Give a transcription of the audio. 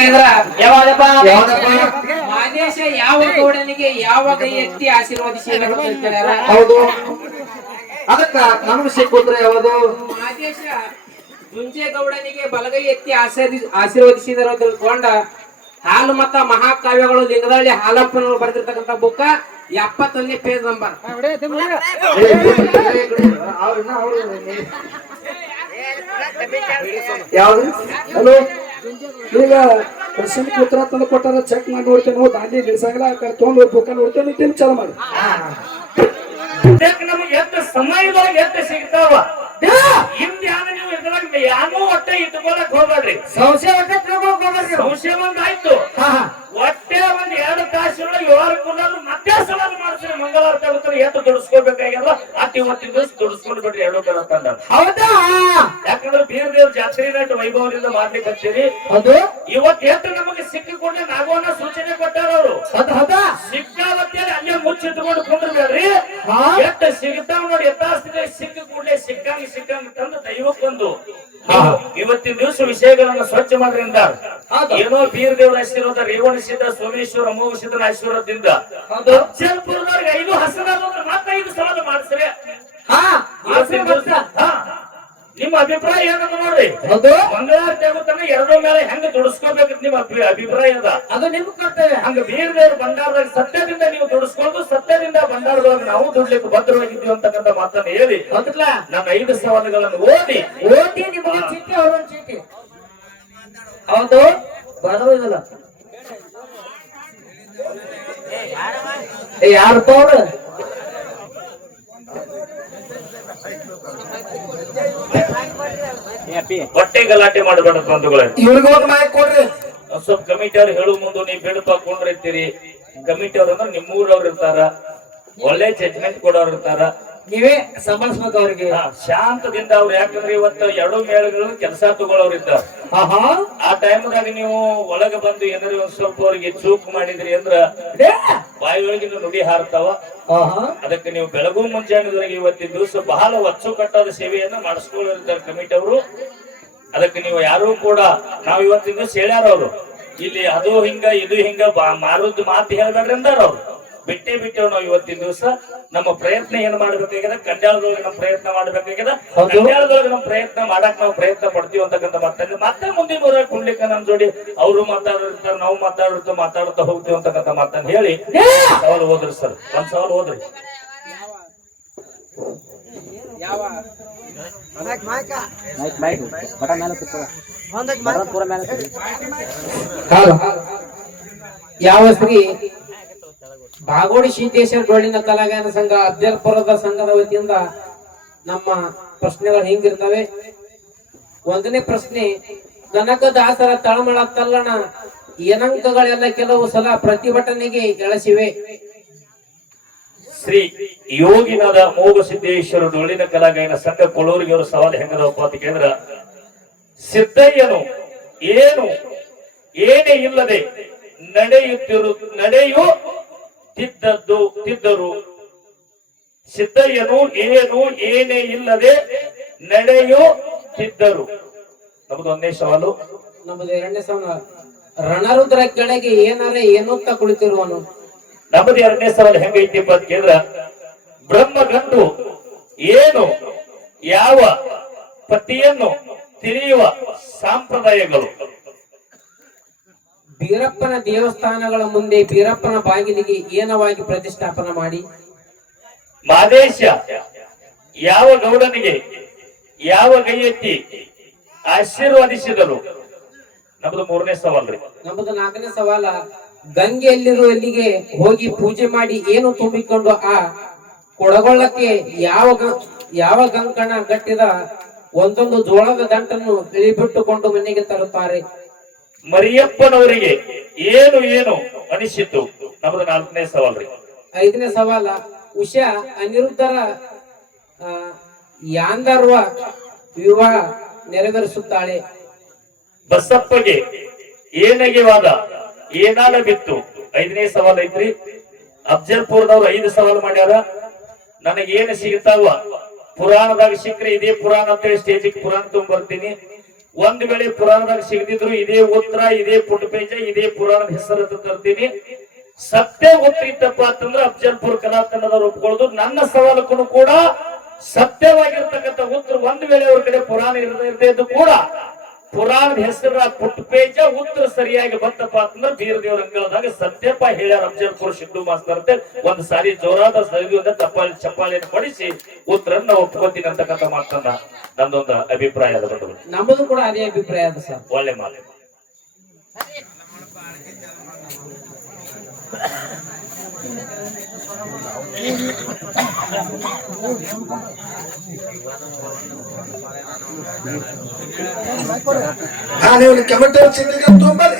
ಕೇಳಿದ್ರ ಯಾವಾಗಪ್ಪ ಮಾದೇಶ ಯಾವ ಗೌಡನಿಗೆ ಯಾವ ಕೈ ಎತ್ತಿ ಆಶೀರ್ವಾದಿಸಿ ಹೌದು. ಅದಕ್ಕ ನಮ್ಗೆ ಸಿಕ್ಕುದ್ರೆ ಯಾವುದು? ಮಾದೇಶ ಗೌಡನಿಗೆ ಬಲಗೈ ಎತ್ತಿ ಆಶೀರ್ವದಿ ಆಶೀರ್ವದಿಸಿದರು ತಿಳ್ಕೊಂಡ ಹಾಲು ಮತ್ತ ಮಹಾಕಾವ್ಯಗಳು ಲಿಂಗದಳ್ಳಿ ಹಾಲಪ್ಪನ ಬರೆದಿರ್ತಕ್ಕಂಥ ಬುಕ್ಕ ಎಪ್ಪತ್ತೊಂದನೇ ಪೇಜ್ ನಂಬರ್. ಯಾವ್ದು? ಹಲೋ? ಈಗ ಪ್ರಶ್ನ ಉತ್ತರ ತಂದು ಕೊಟ್ಟಾರ ಚೆಕ್ ಮಾಡಿ ನೋಡ್ತೇನೆ ದಾಂಡಿ ನಿಲ್ಸಂಗಿಲ್ಲ ತೊಗೊಂಡು ಬುಕ್ಕ ನೋಡ್ತೇನೆ ತಿನ್ ಚಾಲು ಮಾಡಿ ಇದಕ್ಕೆ ನಮಗೆ ಎಷ್ಟು ಸಮಯದೊಳಗೆ ಎಷ್ಟು ಸಿಗ್ತಾವ ನೀವು ಇದ್ರಾಗ ಯಾನೂ ಒಟ್ಟೆ ಇಟ್ಕೊಳಕ್ ಹೋಗ್ಬೇಡ್ರಿ ಸಂಶಯ ತಿಳ್ಕೊಳಕ್ ಹೋಗ್ಬೇಡ್ರಿ. ಸಂಶಯ ಒಂದ್ ಆಯ್ತು. ಒಟ್ಟೆ ಒಂದ್ ಎರಡು ತಾಸಿನೊಳಗೆ ಏಳು ಕುಲ್ಲಲು ಮತ್ತೆ ಸವಾಲು ಮಾಡಿಸ್ರಿ ಆಗುತ್ತಾರೆ ಎತ್ತು ದುಡಿಸ್ಕೋಬೇಕಾಗ್ಯದ ಅಟ್ ಇವತ್ತಿನ ದಿವಸ ದುಡಿಸ್ಕೊಂಡು ಬಿಡ್ರಿ ಎರಡು ತಂದ. ಹೌದಾ? ಯಾಕಂದ್ರೆ ಬೀರ್ ದೇವ್ರ ಜಾತ್ರೆ ನಟ್ ವೈಭವದಿಂದ ಮಾಡ್ಲಿಕ್ಕೆ ಹಚ್ಚಿರಿ ಅದು ಇವತ್ತು ಎಷ್ಟು ನಮಗೆ ಸಿಕ್ಕಿಕೊಂಡೆ ನಾಗೋನ ಸೂಚನೆ ಕೊಟ್ಟಾರ ಅವರು. ಸಿಕ್ಕಾವತ್ತೇಳಿ ಅಲ್ಲೇ ಮುಚ್ಚಿಟ್ಕೊಂಡು ಕುಂದ್ರಬೇಡ್ರಿ. ಎತ್ತ ಸಿಗುತ್ತಾವ್ ಸಿಗ್ತಾವ್ ನೋಡಿ ಯಥಾಸ್ಥಿತಿ ಸಿಕ್ಕ ಕೂಡಲೇ ಸಿಕ್ಕಂಗ್ ಸಿಕ್ಕಂಗ್ ತಂದು ದೈವಕ್ಕೊಂದು. ಇವತ್ತಿನ ದಿವಸ ವಿಷಯಗಳನ್ನ ಸ್ವಚ್ಛ ಮಾಡ್ರಿಂದ ಹೌದು. ಏನೋ ಬೀರ್ ದೇವರ ಆಶೀರ್ವಾದ ರೇವಣ ಸಿದ್ಧ ಸೋಮೇಶ್ವರ ಸಿದ್ಧನ ಆಶೀರ್ವಾದದಿಂದ. ಐದು ಹಸನಾದ ಮತ್ತೆ ಐದು ಸವಾಲು ಮಾಡಿಸ್ರಿ. ಹಾ. ನಿಮ್ಮ ಅಭಿಪ್ರಾಯ ಏನಂತ ನೋಡ್ರಿ? ಹೌದು. ಬಂಗಾರ ತೇಗತನ ಎರಡರ ಮೇಲೆ ಹೆಂಗ ದುಡಿಸ್ಕೋಬೇಕಂತ ನಿಮ್ಮ ಅಭಿ- ಅಭಿಪ್ರಾಯ ಅದ ಅದು ನಿಮ್ ಕರ್ತವ್ಯ. ಹಂಗ ಬೀರ್ ಬೇರೆ ಬಂಗಾರದಾಗ ಸತ್ಯದಿಂದ ನೀವು ದುಡಿಸ್ಕೊಂಡು ಸತ್ಯದಿಂದ ಬಂಗಾರದೊಳಗೆ ನಾವು ದುಡ್ಲಿಕ್ಕೆ ಭದ್ರವಾಗಿದ್ದೀವಿ ಅಂತಕ್ಕಂಥ ಮಾತನ್ನ ಹೇಳಿ. ಹೌದಲ್ಲ ನನ್ನ ಐದು ಸವಾಲುಗಳನ್ನು ಓದಿ. ಓದಿ ನಿಮಗೆ ಚೀಟಿ ಅವರೊಂದು ಚೀಟಿ. ಹೌದು. ಬರೋದಿಲ್ಲ ಯಾರಪ್ಪ ಅವ್ರು ಹೊಟ್ಟೆ ಗಲಾಟೆ ಮಾಡಬೇಡ ಬಂಧುಗಳೇ. ಇವ್ರಿಗೆ ಹೋಗಿ ಮಾಹಿತಿ ಕೊಡ್ರಿ. ಸ್ವಲ್ಪ ಕಮಿಟಿ ಅವ್ರು ಹೇಳು ಮುಂದೆ ನೀವು ಬೇಡಪ್ಪ ಕೊಂಡಿರ್ತೀರಿ ಕಮಿಟಿ ಅವ್ರು ಅಂದ್ರೆ ನಿಮ್ಮೂರವ್ರು ಇರ್ತಾರ. ಒಳ್ಳೆ ಜಡ್ಜ್ಮೆಂಟ್ ಕೊಡೋರು ಇರ್ತಾರ. ನೀವೇ ಸಂಭಾಳಿಸ್ಬೇಕು ಅವ್ರಿಗೆ ಶಾಂತದಿಂದ ಅವ್ರು ಯಾಕಂದ್ರೆ ಇವತ್ತು ಎರಡು ಮೇಳಗಳು ಕೆಲಸ ತಗೊಳ್ಳೋರಿದ್ದ ಆ ಟೈಮ್ದಾಗ ನೀವು ಒಳಗೆ ಬಂದು ಏನಾದ್ರು ಒಂದ್ ಸ್ವಲ್ಪ ಅವ್ರಿಗೆ ಚೂಕ್ ಮಾಡಿದ್ರಿ ಅಂದ್ರ ಬಾಯಿಯೊಳಗಿನ ಬಾಯಿ ನುಡಿ ಹಾರ್ತಾವ. ಅದಕ್ಕೆ ನೀವು ಬೆಳಗು ಮುಂಜಾನೆದವರೆಗೆ ಇವತ್ತಿನ ದಿವಸ ಬಹಳ ಅಚ್ಚುಕಟ್ಟಾದ ಸೇವೆಯನ್ನ ಮಾಡಿಸ್ಕೊಳ್ಳಿರ್ತಾರೆ ಕಮಿಟಿ ಅವರು. ಅದಕ್ಕೆ ನೀವು ಯಾರು ಕೂಡ ನಾವು ಇವತ್ತಿನ ದಿವಸ ಹೇಳ್ಯಾರ ಅವರು. ಇಲ್ಲಿ ಅದು ಹಿಂಗ ಇದು ಹಿಂಗ ಮಾರುದ್ ಮಾತು ಹೇಳ್ಬೇಡ್ರಿ ಅಂದಾರ ಅವ್ರು. ಬಿಟ್ಟೇ ಬಿಟ್ಟೇವ್ ನಾವು ಇವತ್ತಿನ ದಿವಸ. ನಮ್ಮ ಪ್ರಯತ್ನ ಏನ್ ಮಾಡ್ಬೇಕಾಗ್ಯದ ಕಂಡ್ಯಾಳದೊಳಗೆ ನಮ್ಮ ಪ್ರಯತ್ನ ಮಾಡ್ಬೇಕಾಗ್ಯದ ಹೌದು. ಕಂಡ್ಯಾಳದೊಳಗೆ ನಮ್ಮ ಪ್ರಯತ್ನ ಮಾಡಕ್ ನಾವು ಪ್ರಯತ್ನ ಪಡ್ತೀವಿ ಅಂತಕ್ಕಂಥ ಮಾತನ್ನ ಮತ್ತೆ ಮುಂದೆ ಬರೋ ಕುಂಡ್ಲಿಕ್ಕ ನಮ್ ಜೋಡಿ ಅವರು ಮಾತಾಡಿರ್ತಾರ ನಾವು ಮಾತಾಡಿರ್ತಾ ಮಾತಾಡ್ತಾ ಹೋಗ್ತೀವಿ ಅಂತಕ್ಕಂಥ ಮಾತನ್ನ ಹೇಳಿ. ಸವಾಲು ಹೋದ್ರಿ ಸರ್. ಒಂದ್ ಸವಾಲು ಹೋದ್ರಿ. ಯಾವ? ಹೌದು. ಯಾವ ಸ್ತ್ರೀ ಬಾಗೋಡಿ ಶೀತೇಶ್ವರ ಡೊಳ್ಳಿನ ಕಲಾಗಾಯನ ಸಂಘ ಅಫ್ಜಲ್ಪುರದ ಸಂಘದ ವತಿಯಿಂದ ನಮ್ಮ ಪ್ರಶ್ನೆಗಳು ಹೆಂಗಿರ್ತವೆ? ಒಂದನೇ ಪ್ರಶ್ನೆ, ಕನಕದಾಸರ ತಳಮಳ ತಲ್ಲಣ ಏನಂಕಗಳೆಲ್ಲ ಕೆಲವು ಸಲ ಪ್ರತಿಭಟನೆಗೆ ಎಳಸಿವೆ ಶ್ರೀ ಯೋಗಿನಾದ ಮೋಗ ಸಿದ್ದೇಶ್ವರ ಡೊಳ್ಳಿನ ಕಲಾಗಾಯನ ಸಂಘ ಕೊಳೂರಿಗೆ ಅವರು ಸವಾಲು ಹೆಂಗದ ಅಂತ ಕೇಂದ್ರ ಸಿದ್ದಯ್ಯನು ಏನು? ಏನೇ ಇಲ್ಲದೆ ನಡೆಯುತ್ತಿರು ನಡೆಯು ತಿದ್ದದ್ದು ತಿದ್ದರು. ಸಿದ್ದಯ್ಯನು ಏನು ಏನೇ ಇಲ್ಲದೆ ನಡೆಯೋ ತಿದ್ದರು. ನಮ್ದು ಒಂದೇ ಸವಾಲು. ನಮ್ಮದು ಎರಡನೇ ಸವಾಲು. ರಣರುದ್ರ ಕಡೆಗೆ ಏನಾರೆ ಏನುತ್ತ ಕುಳಿತಿರುವನು? ನಮ್ಮದು ಎರಡನೇ ಸವಾಲು ಹೆಂಗೈತಿಪ್ಪ ಅಂತ ಕೇಳಿದ್ರ ಬ್ರಹ್ಮ ಗಂಡು ಏನು ಯಾವ ಪತಿಯನ್ನು ತಿಳಿಯುವ ಸಂಪ್ರದಾಯಗಳು? ಬೀರಪ್ಪನ ದೇವಸ್ಥಾನಗಳ ಮುಂದೆ ಬೀರಪ್ಪನ ಬಾಗಿಲಿಗೆ ಏನವಾಗಿ ಪ್ರತಿಷ್ಠಾಪನ ಮಾಡಿ. ಮಾದೇಶ ಯಾವ ಗೌಡನಿಗೆ ಯಾವ ಗೈಯೆತ್ತಿ ಆಶೀರ್ವದಿಸಿದರು? ನಮ್ದು ಮೂರನೇ ಸವಾಲ್ರಿ ನಮ್ದು ನಾಲ್ಕನೇ ಸವಾಲ ಗಂಗೆಯಲ್ಲಿರುವಲ್ಲಿಗೆ ಹೋಗಿ ಪೂಜೆ ಮಾಡಿ ಏನು ತುಂಬಿಕೊಂಡು ಆ ಕೊಡಗೊಳ್ಳಕ್ಕೆ ಯಾವ ಯಾವ ಗಂಕಣ ಕಟ್ಟಿದ ಒಂದೊಂದು ಜೋಳದ ದಂಟನ್ನು ಇಳಿಬಿಟ್ಟುಕೊಂಡು ಮನೆಗೆ ತರುತ್ತಾರೆ. ಮರಿಯಪ್ಪನವರಿಗೆ ಏನು ಏನು ಅನಿಸಿತು ನಮ್ದು ನಾಲ್ಕನೇ ಸವಾಲ್ರಿ ಐದನೇ ಸವಾಲ ಉಷಾ ಅನಿರುದ್ಧರ ಯಾಂದರ್ವ ವಿವಾಹ ನೆರವೇರಿಸುತ್ತಾಳೆ? ಬಸಪ್ಪಗೆ ಏನಗೆವಾದ ಏನಾದ ಬಿತ್ತು? ಐದನೇ ಸವಾಲ್ ಐತ್ರಿ. ಅಫ್ಜಲ್ಪುರದವ್ರು ಐದು ಸವಾಲ್ ಮಾಡ್ಯಾರ. ನನಗೇನು ಸಿಗ್ತಾವ? ಪುರಾಣದಾಗ ಸಿಕ್ಕರೆ ಇದೇ ಪುರಾಣ ಅಂತೇಳಿ ಸ್ಟೇಜಿಗೆ ಪುರಾಣ ತುಂಬ ಬರ್ತೀನಿ. ಒಂದ್ ವೇಳೆ ಪುರಾಣದಾಗ ಸಿಗದಿದ್ರು ಇದೇ ಉತ್ತರ, ಇದೇ ಪುಟಪೇಜ, ಇದೇ ಪುರಾಣದ ಹೆಸರು ಅಂತ ತರ್ತೀನಿ. ಸತ್ಯ ಉತ್ತರ ಇತ್ತಪ್ಪ ಅಂತಂದ್ರೆ ಅಫ್ಜಲ್ಪುರ್ ಕಲಾ ತಂಡದ ನನ್ನ ಸವಾಲಕ್ಕೂ ಕೂಡ ಸತ್ಯವಾಗಿರ್ತಕ್ಕಂಥ ಉತ್ತರ ಒಂದ್ ವೇಳೆ ಅವ್ರ ಕಡೆ ಪುರಾಣ ಇರದೇ ಇದ್ದು ಕೂಡ ಪುರಾಣದ ಹೆಸರ ಪುಟಪೇಜ ಉತ್ತರ ಸರಿಯಾಗಿ ಬಂತಪ್ಪ ಅಂತಂದ್ರೆ ಬೀರದೇವ್ರ ಅಂಗಳದಾಗ ಸತ್ಯಪ್ಪ ಹೇಳ ರಂಜನ್ ಪುರ ಸಿದ್ದು ಮಾಸ್ತರ್ ಅಂತ ಒಂದ್ ಸಾರಿ ಜೋರಾದ ಸರಿದ ಚಪ್ಪಾಳಿ ಚಪ್ಪಾಳಿಯನ್ನು ಪಡಿಸಿ ಉತ್ತರ ನಾವು ಒಪ್ಕೋತೀನಿ ಅಂತಕ್ಕಂಥ ಮಾತನ್ನ ನಂದೊಂದು ಅಭಿಪ್ರಾಯ ಅದ ಬಂದ್ರು ನಮ್ಮದು ಕೂಡ ಅದೇ ಅಭಿಪ್ರಾಯ ಅದ ಸರ್. ಒಳ್ಳೆ ಮಾತು. కానీ కెమెట వచ్చింది కదా తొంభై